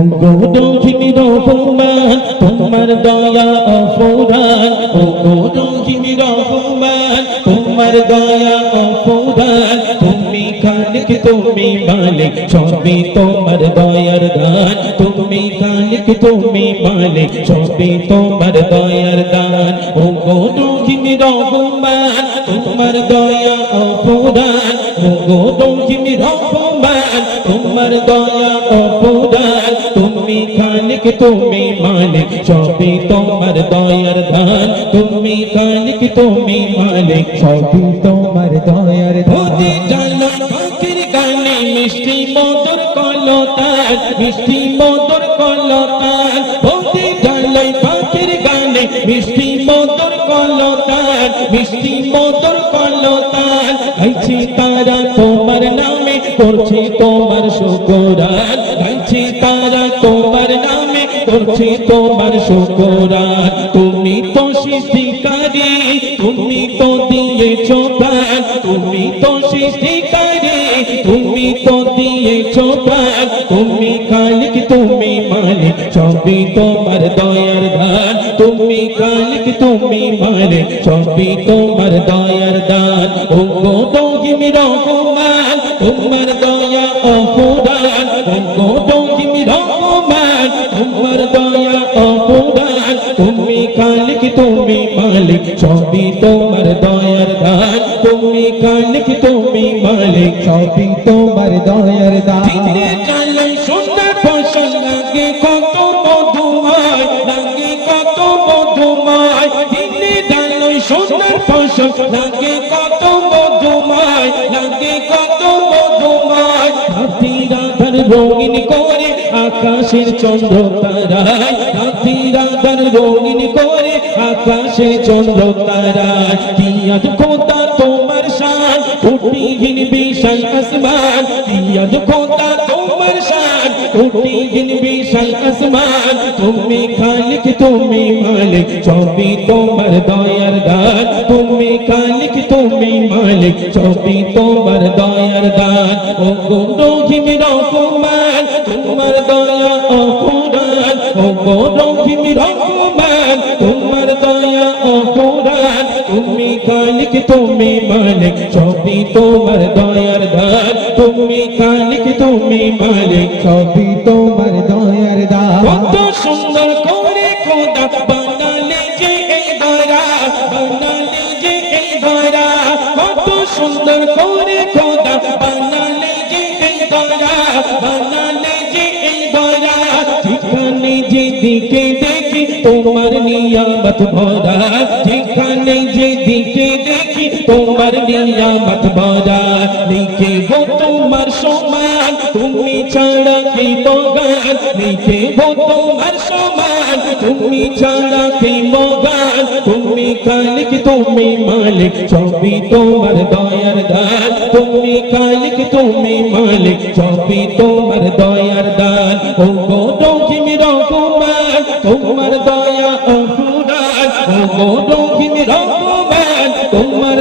ও গো দক্ষিণ রহমান তোমার দয়া অপরাণ ও গো দক্ষিণ রহমান তোমার দয়া অপরাণ তুমি খালিক তুমি মালিক, সবই তোমার দয়ার দান। তুমি খালিক তুমি মালিক, সবই তোমার দয়ার দান। ও গো রহমান তোমার দয়া অপরাণ ও গো দক্ষিণ তুমি খালিক, তুমি মালিক, সবই তোমার দয়ার দান তুমি খালিক, তুমি মালিক, সবই তোমার দয়ার জানো গানে মিষ্টি মধুর কলতান মিষ্টি মধুর কলতান বলতে জানলাই পাখির গানে মিষ্টি মধুর কলতান মিষ্টি মধুর কলতান গাইছে তারা তোমার নামে, করছে তোমার শুকরান। করছে তোমার শুকরান। তুমি তো সৃষ্টিকারী, তুমি তো দিয়েছ প্রাণ। তুমি তো সৃষ্টিকারী, তুমি তো দিয়েছ প্রাণ। তুমি খালিক, তুমি মালিক, সবই তোমার দয়ার দান। তুমি খালিক, তুমি মালিক, সবই তোমার দয়ার দান। ও গো দহিম রহমান, তোমার দয়া তুমি খালিক তুমি, মালিক সবই তোমার দয়ার দান। চালে সুন্দর ফসল লাগে, কত মধুময় লাগে কত মধুময় দিনে চালে সুন্দর ফসল লাগে, কত মধুময় লাগে কত মধুময় হাতি রাধার রঙিন করে আকাশের চন্দ্র তারায়। হাতি রাধার রঙিন করে আকাশের চন্দ্র তারায়। তিয়াজ খোদা তোমার কুটিহীন বিশাল আসমান তিয়াজ খোদা তোমার শান। কুটিহীন বিশাল আসমান, তুমি খালিক, তুমি মালিক সবই তোমার দয়ার দান। তুমি খালিক, তুমি মালিক সবই তোমার দয়ার দান। ও গো রহিম রহমান, তোমার দয়া অপরাণ ও গো রহিম রহমান, তোমার দয়া অপরাণ তুমি মালিক, সবই তোমার দয়ার দান। তুমি খালিক, তুমি মালিক, সবই তোমার দয়ার দান। কত সুন্দর করে খোদা বানালে যে এই দয়া বানালে দয়া কত সুন্দর করে খোদা বানালে যে এই দয়া বানালে যে এই দয়া যেখানে যেদিকে দেখি তোমার নিয়ামত ভরা তুমি ছাড়া কে লিখে গো তোমার সমান তুমি ছাড়া কে মগান তুমি খালিক, তুমি মালিক। সবই তোমার দয়ার দান তুমি খালিক, তুমি মালিক। সবই তোমার দয়ার দান ও গো রহিম রহমান, তোমার দয়া অপুরান ও গো রহিম রহমান, তোমার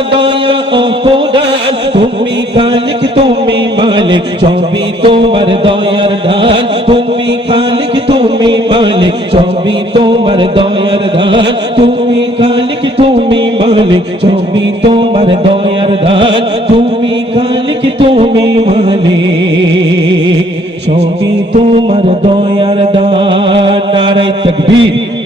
তুমি মালিক, সবই তোমার দয়ার দান। তুমি খালিক, তুমি মালিক, সবই তোমার দয়ার দান। তুমি খালিক, তুমি মালিক, সবই তোমার দয়ার দান। তুমি খালিক, তুমি মালিক, সবই তোমার দয়ার দান। নারায় তকবীর।